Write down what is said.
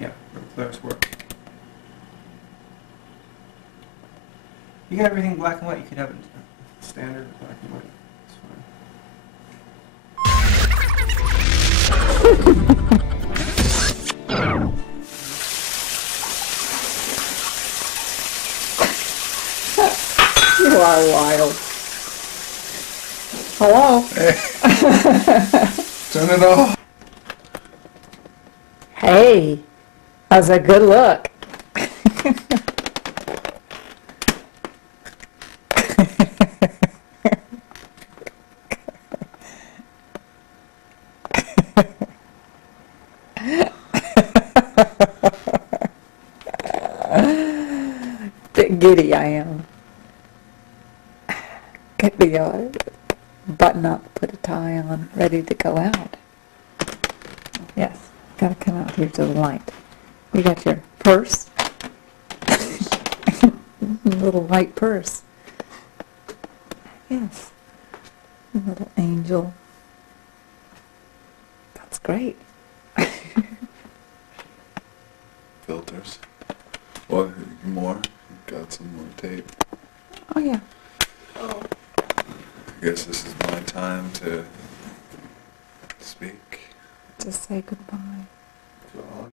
Yeah, those work. You got everything black and white. You could have it standard black and white. It's fine. You are wild. Hello? Hey. Turn it off. Hey, that's a good look. Bit giddy I am. Get the button up, put a tie on, ready to go out. Yes, gotta come out here to the light. You got your purse, little white purse. Yes, little angel. That's great. Filters. What more? Got some more tape. Oh yeah. I guess this is my time to speak. Just say goodbye. So